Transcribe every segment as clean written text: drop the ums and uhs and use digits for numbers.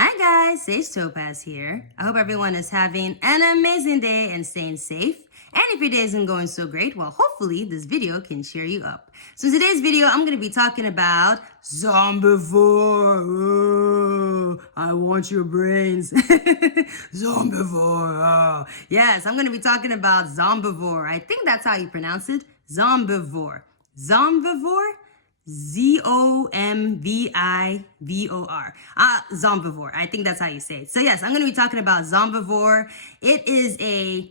Hi guys, Sage Topaz here. I hope everyone is having an amazing day and staying safe. And if your day isn't going so great, well, hopefully this video can cheer you up. So in today's video, I'm going to be talking about Zomvivor. Oh, I want your brains. Zomvivor. Oh. Yes, I'm going to be talking about Zomvivor. I think that's how you pronounce it. Zomvivor. Zomvivor? Zomvivor. Zomvivor. I think that's how you say it. So yes, I'm going to be talking about Zomvivor. It is a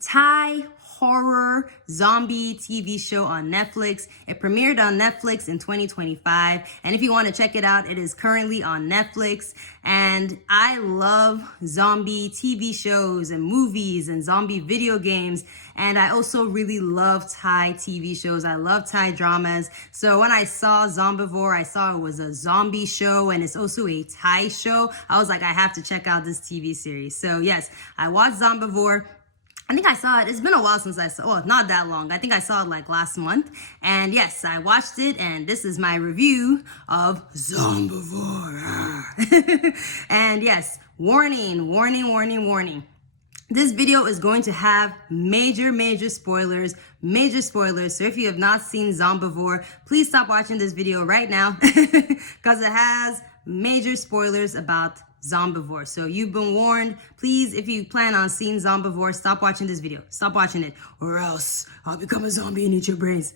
Thai horror zombie TV show on Netflix. It premiered on Netflix in 2025. And if you want to check it out, it is currently on Netflix. And I love zombie TV shows and movies and zombie video games. And I also really love Thai TV shows. I love Thai dramas. So when I saw Zomvivor, I saw it was a zombie show and it's also a Thai show. I was like, I have to check out this TV series. So yes, I watched Zomvivor. I think I saw it. It's been a while since I saw, well, not that long. I think I saw it like last month. And yes, I watched it and this is my review of Zomvivor. And yes, warning. This video is going to have major spoilers. So if you have not seen Zomvivor, please stop watching this video right now because it has major spoilers about Zomvivor. So you've been warned. Please, if you plan on seeing Zomvivor, stop watching this video. Stop watching it or else I'll become a zombie and eat your brains.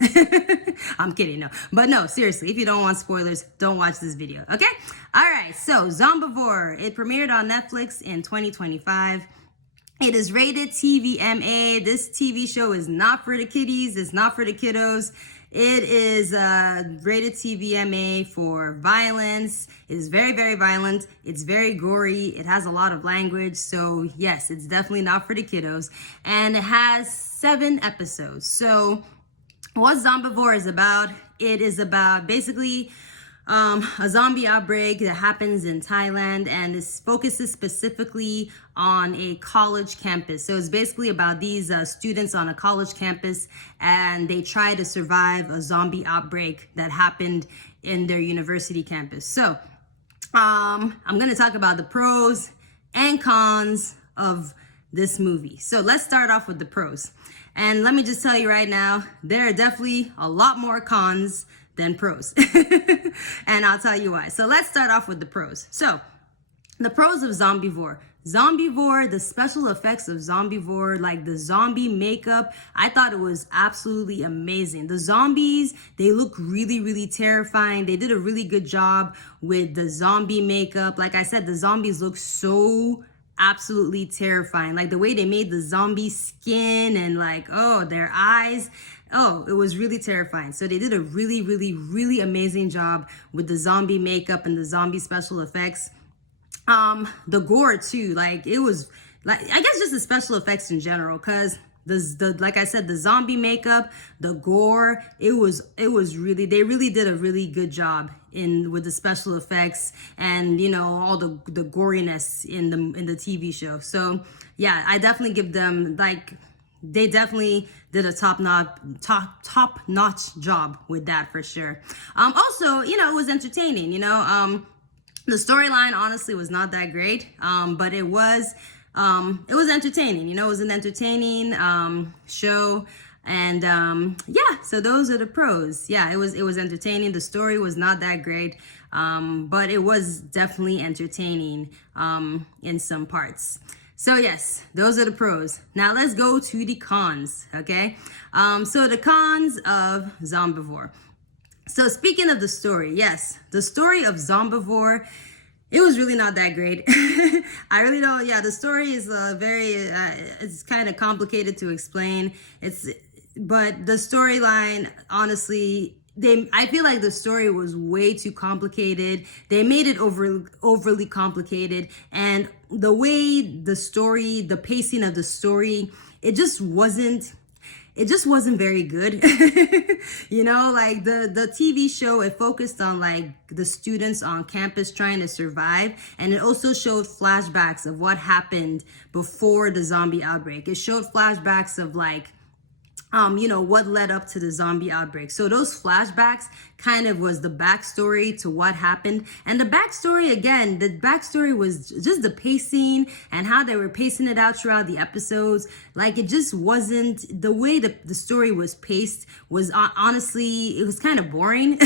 I'm kidding, no. But no, seriously, if you don't want spoilers, don't watch this video, okay? All right, so Zomvivor, it premiered on Netflix in 2025. It is rated TVMA. This TV show is not for the kiddies. It's not for the kiddos. It is rated TVMA for violence. It is very violent. It's very gory. It has a lot of language. So yes, it's definitely not for the kiddos. And it has 7 episodes. So what Zomvivor is about, it is about basically a zombie outbreak that happens in Thailand, and this focuses specifically on a college campus. So it's basically about these students on a college campus, and they try to survive a zombie outbreak that happened in their university campus. So I'm going to talk about the pros and cons of this movie. So let's start off with the pros. And let me just tell you right now, there are definitely a lot more cons than pros. And I'll tell you why. So let's start off with the pros. So the pros of Zomvivor. Zomvivor, the special effects of Zomvivor, like the zombie makeup, I thought it was absolutely amazing. The zombies, they look really terrifying. They did a really good job with the zombie makeup. Like I said, the zombies look so absolutely terrifying. Like the way they made the zombie skin and like, oh, their eyes. Oh, it was really terrifying. So they did a really amazing job with the zombie makeup and the zombie special effects. The gore too, like it was like, I guess just the special effects in general, because the like I said, the zombie makeup, the gore, it was really, they really did a really good job with the special effects and, you know, all the goriness in the TV show. So yeah, I definitely give them, like, they definitely did a top-notch job with that for sure. Also, you know, it was entertaining, you know. The storyline honestly was not that great, but it was entertaining, you know. It was an entertaining show. And yeah, so those are the pros. Yeah, it was entertaining. The story was not that great, but it was definitely entertaining in some parts. So yes, those are the pros. Now let's go to the cons, okay? So the cons of Zomvivor. So speaking of the story, yes, the story of Zomvivor, it was really not that great. I really don't, yeah, the story is it's kind of complicated to explain. But the storyline, honestly, I feel like the story was way too complicated. They made it overly complicated, and the way the pacing of the story, it just wasn't very good. You know, like the TV show, it focused on like the students on campus trying to survive, and it also showed flashbacks of what happened before the zombie outbreak. It showed flashbacks of like what led up to the zombie outbreak. So those flashbacks kind of was the backstory to what happened. And the backstory was just the pacing and how they were pacing it out throughout the episodes. Like, it just wasn't the way the story was paced was honestly, it was kind of boring.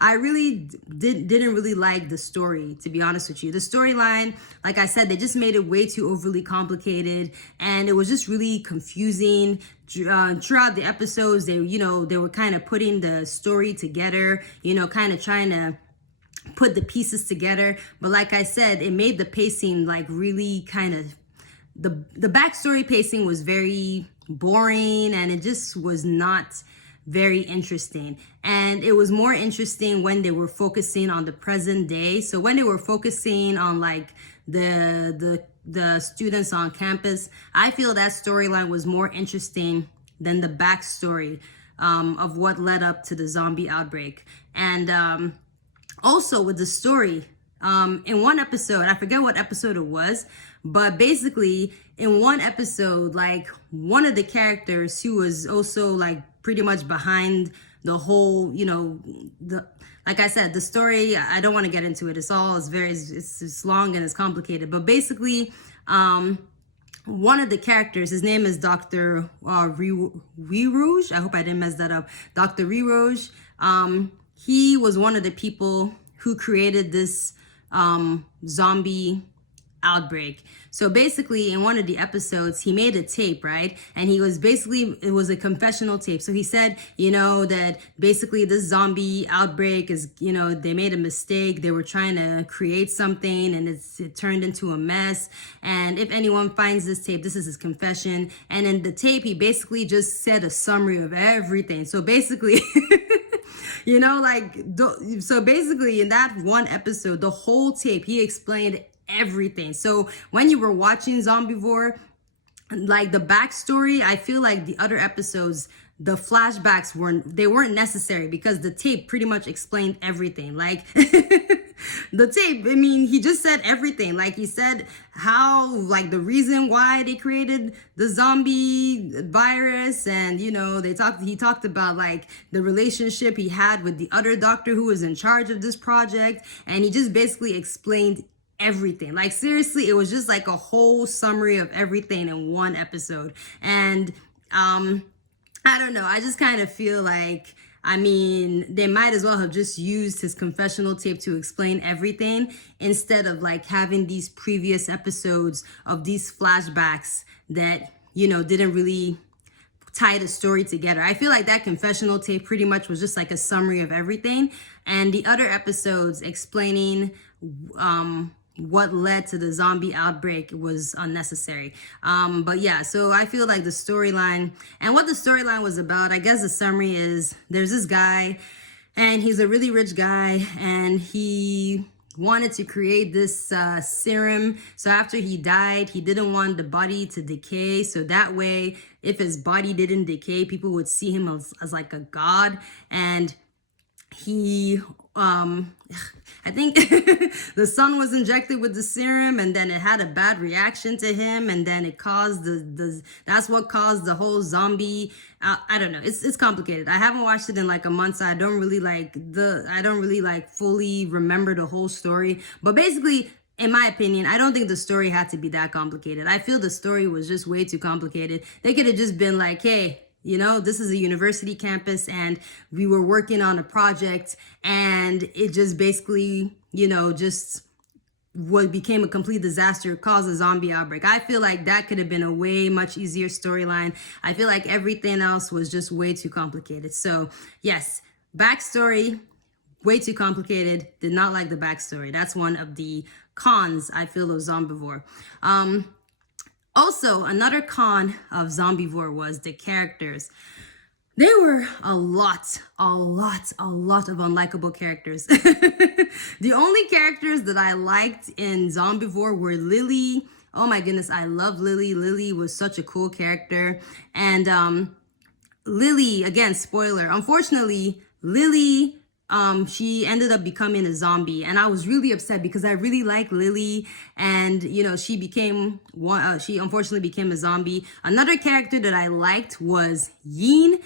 I really didn't really like the story, to be honest with you. The storyline, like I said, they just made it way too overly complicated, and it was just really confusing. Throughout the episodes, they were kind of putting the story together, kind of trying to put the pieces together. But like I said, it made the pacing like really kind of, the backstory pacing was very boring, and it just was not very interesting. And it was more interesting when they were focusing on the present day. So when they were focusing on like the students on campus, I feel that storyline was more interesting than the backstory of what led up to the zombie outbreak. And also with the story, in one episode, I forget what episode it was, but basically in one episode, like one of the characters who was also like pretty much behind the whole, like I said, the story, I don't want to get into it. It's long and it's complicated. But basically, one of the characters, his name is Dr. Rouge. I hope I didn't mess that up. Dr. Rouge. He was one of the people who created this zombie outbreak. So basically, in one of the episodes, he made a tape, right? And it was a confessional tape. So he said, that basically this zombie outbreak is, they made a mistake. They were trying to create something, and it turned into a mess. And if anyone finds this tape, this is his confession. And in the tape, he basically just said a summary of everything. So basically, so basically in that one episode, the whole tape, he explained everything. So when you were watching Zomvivor, like the backstory, I feel like the other episodes, the flashbacks weren't necessary, because the tape pretty much explained everything. Like the tape, I mean, he just said everything. Like, he said how, like, the reason why they created the zombie virus, and he talked about like the relationship he had with the other doctor who was in charge of this project, and he just basically explained everything. Like, seriously, it was just like a whole summary of everything in one episode. And I don't know, I just kind of feel like, I mean, they might as well have just used his confessional tape to explain everything, instead of like having these previous episodes of these flashbacks that didn't really tie the story together. I feel like that confessional tape pretty much was just like a summary of everything, and the other episodes explaining what led to the zombie outbreak was unnecessary. But yeah, so I feel like the storyline, and what the storyline was about, I guess the summary is, there's this guy, and he's a really rich guy, and he wanted to create this serum. So after he died, he didn't want the body to decay, so that way, if his body didn't decay, people would see him as like a god. And he I think the son was injected with the serum, and then it had a bad reaction to him, and then it caused that's what caused the whole zombie. I don't know. It's complicated. I haven't watched it in like a month, so I don't really fully remember the whole story. But basically, in my opinion, I don't think the story had to be that complicated. I feel the story was just way too complicated. They could have just been like, hey, this is a university campus, and we were working on a project, and it just basically, just what became a complete disaster, caused a zombie outbreak. I feel like that could have been a way much easier storyline. I feel like everything else was just way too complicated. So yes, backstory, way too complicated. Did not like the backstory. That's one of the cons, I feel, of Zomvivor. Also, another con of Zomvivor was the characters. There were a lot of unlikable characters. The only characters that I liked in Zomvivor were Lily. Oh my goodness, I love Lily. Lily was such a cool character. And Lily, again, spoiler, unfortunately, Lily she ended up becoming a zombie, and I was really upset because I really like Lily, and she became one. She unfortunately became a zombie. Another character that I liked was Yeen.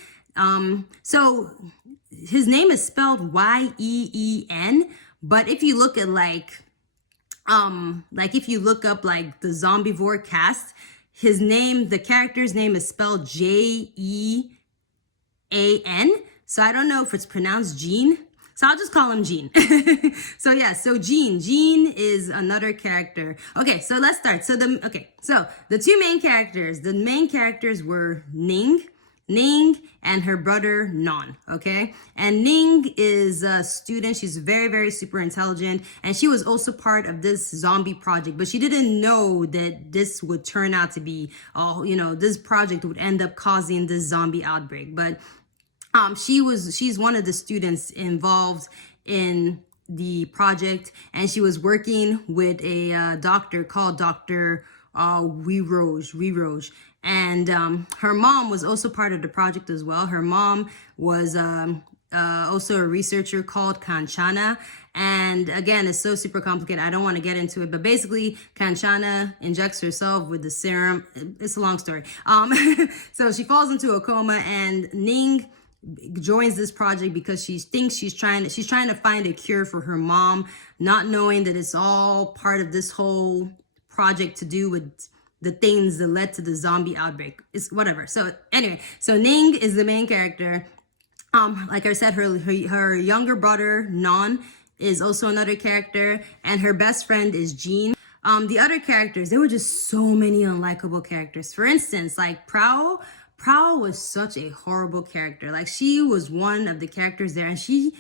So his name is spelled Yeen, but if you look at like if you look up like the Zomvivor cast, his name, the character's name is spelled Jean. So I don't know if it's pronounced Jean. So I'll just call him Jean. So yeah, so Jean. Jean is another character. Okay, so let's start. So the two main characters, the main characters were Ning and her brother Non, okay? And Ning is a student. She's very, very super intelligent. And she was also part of this zombie project, but she didn't know that this would turn out to be, this project would end up causing this zombie outbreak. But she's one of the students involved in the project, and she was working with a doctor called Dr. Wiroge. And her mom was also part of the project as well. Her mom was also a researcher called Kanchana. And again, it's so super complicated. I don't want to get into it, but basically Kanchana injects herself with the serum. It's a long story. So she falls into a coma, and Ning joins this project because she thinks she's trying to find a cure for her mom, not knowing that it's all part of this whole project to do with the things that led to the zombie outbreak. It's whatever. So anyway, so Ning is the main character. Like I said, her younger brother Non is also another character, and her best friend is Jean. The other characters, there were just so many unlikable characters. For instance, like Prowl was such a horrible character. Like, she was one of the characters there, and she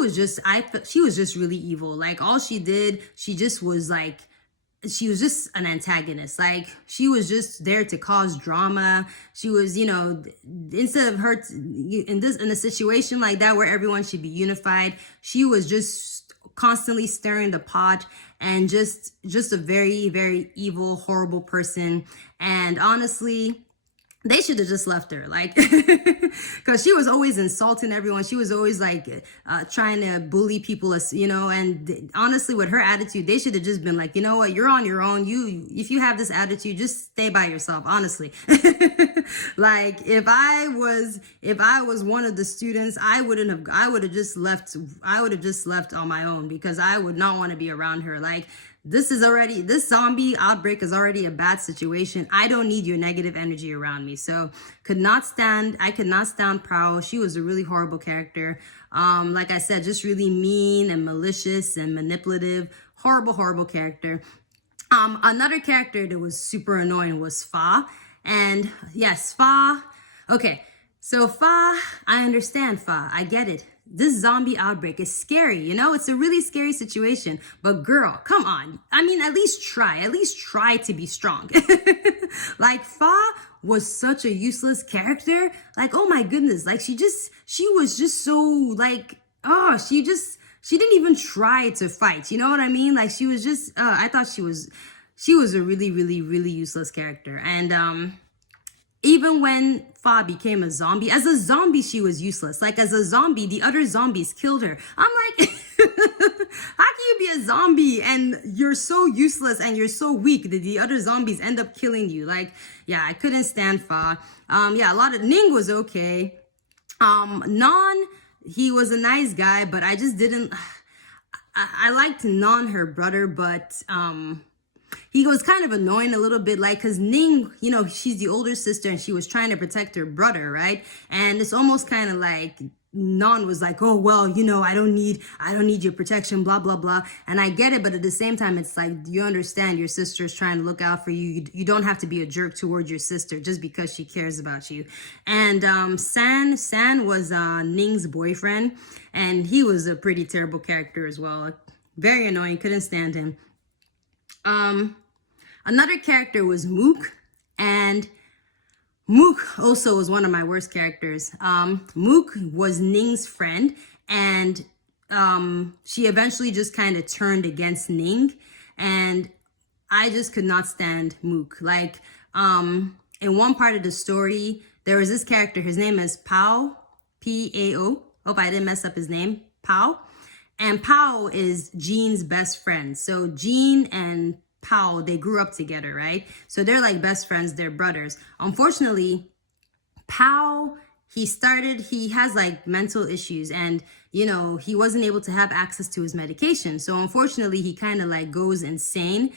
was just really evil. Like, all she did, she was just an antagonist. Like, she was just there to cause drama. She was, instead of her in a situation like that where everyone should be unified, she was just constantly stirring the pot, and just a very, very evil, horrible person. And honestly, they should have just left her, like, because she was always insulting everyone. She was always like trying to bully people, and honestly, with her attitude, they should have just been like, you know what, you're on your own. If you have this attitude, just stay by yourself, honestly. Like, if I was one of the students, I would have just left on my own, because I would not want to be around her. Like, this zombie outbreak is already a bad situation. I don't need your negative energy around me. So I could not stand Prowl. She was a really horrible character. Like I said, just really mean and malicious and manipulative. Horrible character. Another character that was super annoying was Fa. And yes, Fa. Okay, so Fa, I understand Fa. I get it. This zombie outbreak is scary, it's a really scary situation. But girl, come on. I mean, at least try to be strong. Like, Fa was such a useless character. Like, oh my goodness. Like, she was just so like, she didn't even try to fight. You know what I mean? Like, she was just, I thought she was a really, really, really useless character. And, even when Fa became a zombie, as a zombie, she was useless. Like, as a zombie, the other zombies killed her. I'm like, how can you be a zombie and you're so useless and you're so weak that the other zombies end up killing you? Like, yeah, I couldn't stand Fa. Ning was okay. Non, he was a nice guy, but I just didn't, I liked Non, her brother, but, he was kind of annoying a little bit, like, because Ning, she's the older sister, and she was trying to protect her brother, right? And it's almost kind of like Non was like, oh, well, I don't need your protection, blah, blah, blah. And I get it, but at the same time, it's like, you understand your sister's trying to look out for you. You don't have to be a jerk towards your sister just because she cares about you. And San was Ning's boyfriend, and he was a pretty terrible character as well. Very annoying, couldn't stand him. Another character was Mook, and Mook also was one of my worst characters. Mook was Ning's friend, and she eventually just kind of turned against Ning, and I just could not stand Mook. Like, in one part of the story, there was this character, his name is Pao, P-A-O. Hope I didn't mess up his name. Pao. And Pao is Jean's best friend. So Jean and Pao, they grew up together, right? So they're like best friends, they're brothers. Unfortunately, Pao, he has like mental issues, and he wasn't able to have access to his medication. So unfortunately, he kind of like goes insane.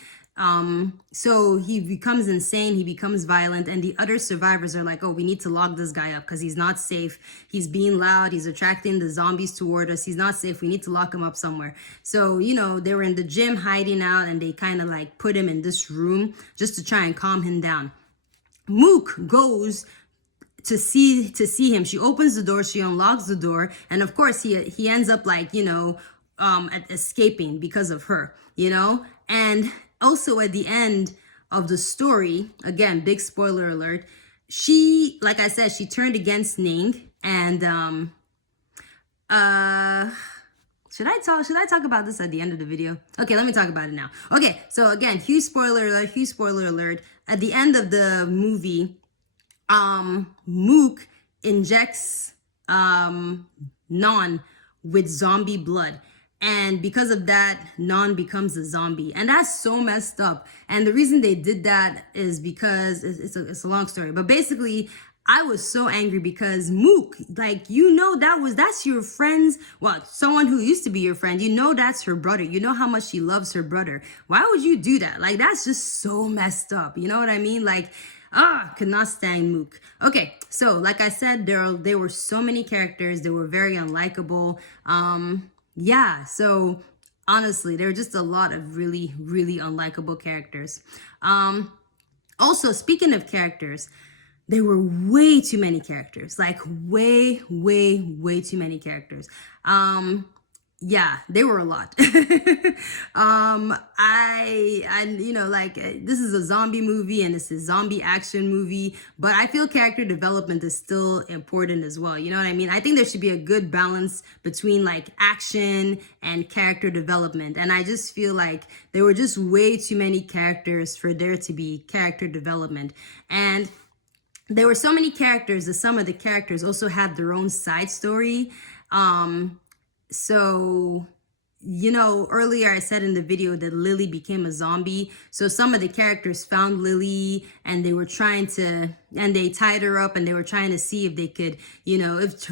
So he becomes insane, he becomes violent, and the other survivors are like, oh, we need to lock this guy up because he's not safe. He's being loud, he's attracting the zombies toward us. He's not safe. We need to lock him up somewhere. So, they were in the gym hiding out, and they kind of like put him in this room just to try and calm him down. Mook goes to see him. She opens the door, she unlocks the door, and of course he ends up like escaping because of her, and also at the end of the story, again, big spoiler alert, she, like I said, she turned against Ning. And should I talk about this at the end of the video? Okay, let me talk about it now. Okay, so again, huge spoiler alert. At the end of the movie, Mook injects Non with zombie blood. And because of that, Non becomes a zombie. And that's so messed up. And the reason they did that is because it's a long story. But basically, I was so angry because Mook, like, that's your friend's, well, someone who used to be your friend, that's her brother. You know how much she loves her brother. Why would you do that? Like, that's just so messed up. You know what I mean? Like, could not stand Mook. Okay, so like I said, there were so many characters. They were very unlikable. Yeah, so honestly, there are just a lot of really, really unlikable characters. Also, speaking of characters, there were way too many characters, like way, way, way too many characters. Yeah, they were a lot. This is a zombie movie and it's a zombie action movie, but I feel character development is still important as well. You know what I mean? I think there should be a good balance between like action and character development. And I just feel like there were just way too many characters for there to be character development. And there were so many characters that some of the characters also had their own side story. So, earlier I said in the video that Lily became a zombie. So some of the characters found Lily and they tied her up and they were trying to see if they could, if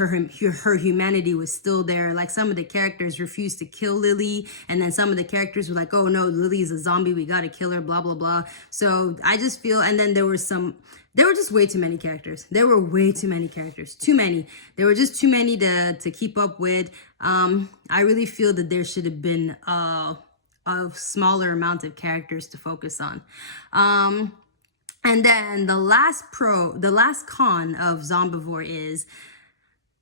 her humanity was still there. Like some of the characters refused to kill Lily. And then some of the characters were like, oh no, Lily is a zombie. We got to kill her, blah, blah, blah. So I just feel, and then there were just way too many characters. There were way too many characters. Too many. There were just too many to keep up with. I really feel that there should have been a smaller amount of characters to focus on. And then the last con of Zomvivor is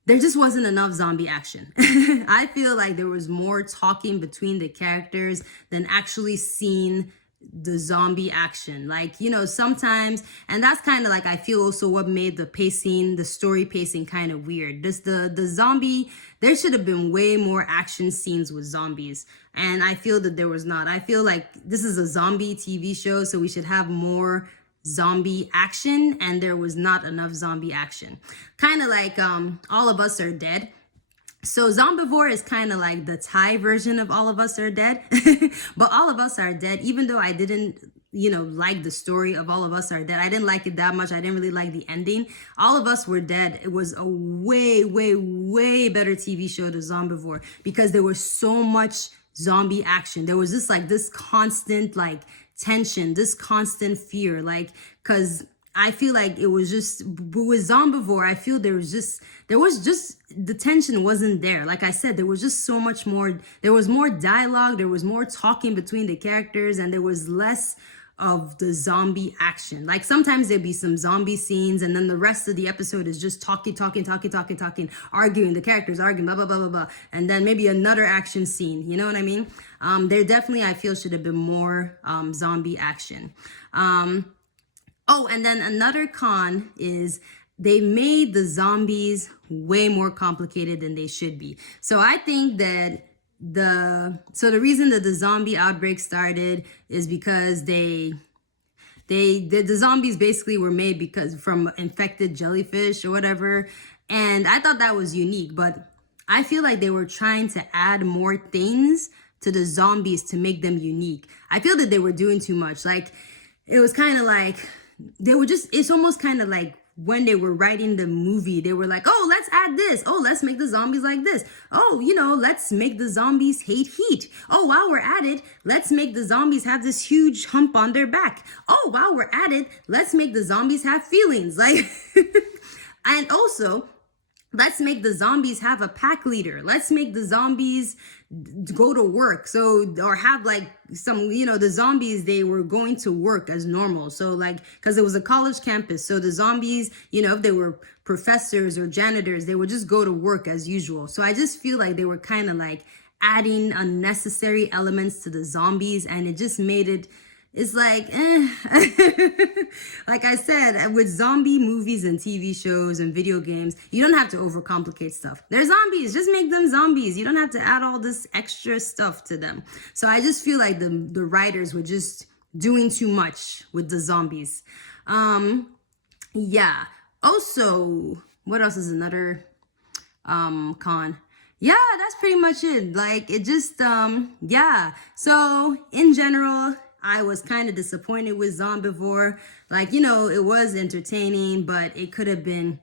there just wasn't enough zombie action. I feel like there was more talking between the characters than actually seeing the zombie action. Like, sometimes, and that's kind of like, I feel also what made the story pacing kind of weird. The zombie, there should have been way more action scenes with zombies. And I feel that there was not. I feel like this is a zombie TV show, so we should have more zombie action, and there was not enough zombie action. Kind of like All of Us Are Dead. So Zomvivor is kind of like the Thai version of All of Us Are Dead. But All of Us Are Dead, even though I didn't, like the story of All of Us Are Dead, I didn't like it that much. I didn't really like the ending. All of Us Were Dead, it was a way, way, way better TV show than Zomvivor because there was so much zombie action. There was this constant like tension, this constant fear, like, because I feel like it was just, with Zomvivor, I feel there was just, the tension wasn't there. Like I said, there was just so much more, there was more dialogue, there was more talking between the characters, and there was less of the zombie action. Like sometimes there'd be some zombie scenes, and then the rest of the episode is just talking, arguing, the characters arguing, blah, blah, blah, blah, blah. And then maybe another action scene, you know what I mean? There definitely, I feel, should have been more zombie action. Oh, and then another con is they made the zombies way more complicated than they should be. So I think that the reason that the zombie outbreak started is because the zombies basically were made from infected jellyfish or whatever. And I thought that was unique, but I feel like they were trying to add more things to the zombies to make them unique. I feel that they were doing too much. Like, it was kind of like they were just, it's almost kind of like when they were writing the movie, they were like, oh, let's add this. Oh, let's make the zombies like this. Oh, let's make the zombies hate heat. Oh, while we're at it, let's make the zombies have this huge hump on their back. Oh, while we're at it, let's make the zombies have feelings. Like, and also, let's make the zombies have a pack leader. Let's make the zombies go to work. So, or have like some, the zombies, they were going to work as normal. So like, cause it was a college campus. So the zombies, if they were professors or janitors, they would just go to work as usual. So I just feel like they were kind of like adding unnecessary elements to the zombies, and it just made it, it's like, like I said, with zombie movies and TV shows and video games, you don't have to overcomplicate stuff. They're zombies. Just make them zombies. You don't have to add all this extra stuff to them. So I just feel like the writers were just doing too much with the zombies. Yeah. Also, what else is another con? Yeah, that's pretty much it. Like, it just, yeah. So in general, I was kind of disappointed with Zomvivor. Like, it was entertaining, but it could have been,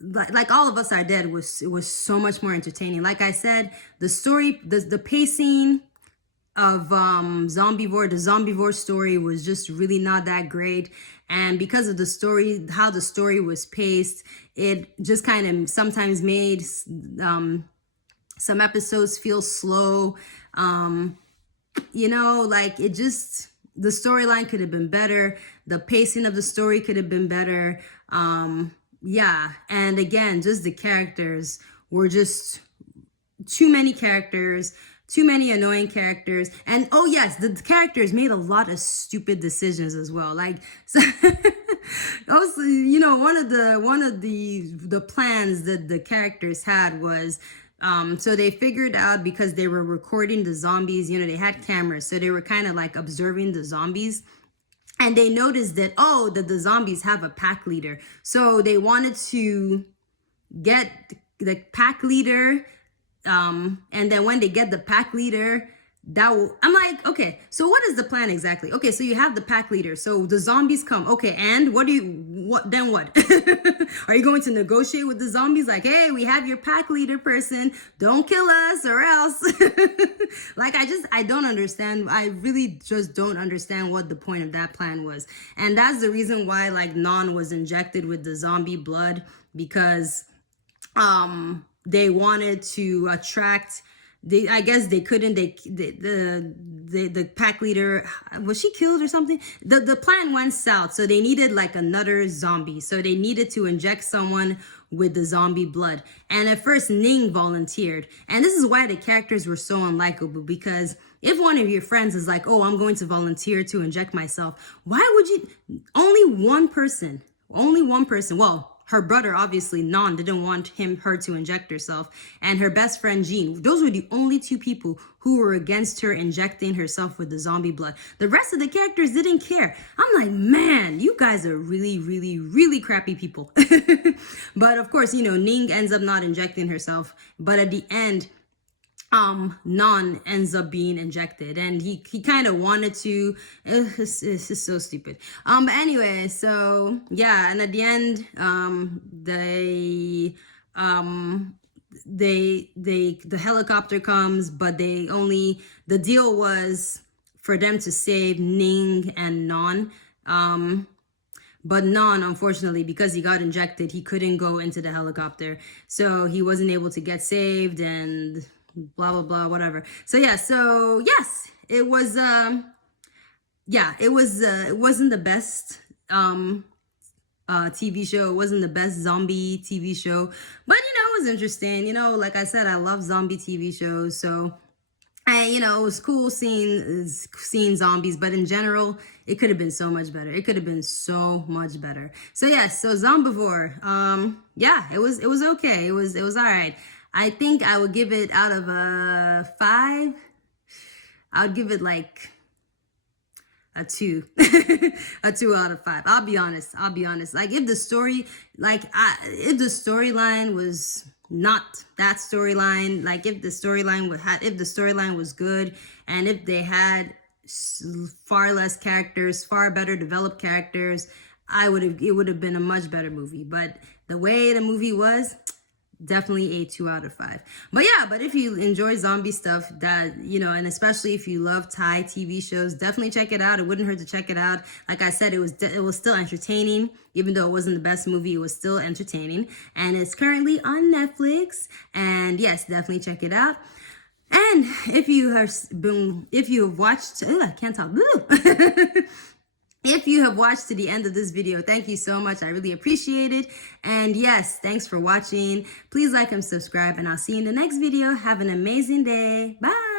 like All of Us Are Dead it was so much more entertaining. Like I said, the story, the pacing of Zomvivor, the Zomvivor story was just really not that great. And because of the story, how the story was paced, it just kind of sometimes made some episodes feel slow. Like it just, the storyline could have been better. The pacing of the story could have been better. Yeah. And again, just the characters were just too many characters, too many annoying characters. And oh yes, the characters made a lot of stupid decisions as well. Like, so also, one of the plans that the characters had was, so they figured out, because they were recording the zombies, they had cameras. So they were kind of like observing the zombies. And they noticed that, that the zombies have a pack leader. So they wanted to get the pack leader. And then when they get the pack leader, I'm like, okay, so what is the plan exactly? Okay, so you have the pack leader. So the zombies come. Okay, and what? Then what? Are you going to negotiate with the zombies? Like, hey, we have your pack leader person. Don't kill us or else. Like, I don't understand. I really just don't understand what the point of that plan was. And that's the reason why, like, Non was injected with the zombie blood, because, they wanted to attract, I guess they couldn't, the pack leader, was she killed or something? The plan went south, so they needed like another zombie. So they needed to inject someone with the zombie blood. And at first Ning volunteered. And this is why the characters were so unlikable, because if one of your friends is like, oh, I'm going to volunteer to inject myself, why would you, only one person, well, her brother, obviously, Non, didn't want her to inject herself. And her best friend, Jean. Those were the only two people who were against her injecting herself with the zombie blood. The rest of the characters didn't care. I'm like, man, you guys are really, really, really crappy people. But of course, Ning ends up not injecting herself. But at the end, Non ends up being injected, and he kind of wanted to. This is so stupid. But anyway, so yeah, and at the end, the helicopter comes, but the deal was for them to save Ning and Non. But Non, unfortunately, because he got injected, he couldn't go into the helicopter, so he wasn't able to get saved, and blah blah blah, whatever. So yeah, so yes, it was it wasn't the best TV show. It wasn't the best zombie TV show, but it was interesting. Like I said, I love zombie TV shows, so it was cool seeing zombies, but in general, it could have been so much better. It could have been so much better. So yes, so Zomvivor, yeah, it was okay. It was all right. I think I would give it, out of a 5, I would give it like a 2. A 2 out of 5. I'll be honest. Like, if the story, if the storyline not that storyline. Like if the storyline was good, and if they had far less characters, far better developed characters, it would have been a much better movie. But the way the movie was, definitely a 2 out of 5. But yeah, but if you enjoy zombie stuff, that, you know, and especially if you love Thai TV shows, definitely check it out. It wouldn't hurt to check it out. Like I said, it was still entertaining. Even though it wasn't the best movie, it was still entertaining. And it's currently on Netflix. And yes, definitely check it out. And if you have watched, I can't talk. If you have watched to the end of this video, thank you so much. I really appreciate it. And yes, thanks for watching. Please like and subscribe, and I'll see you in the next video. Have an amazing day. Bye.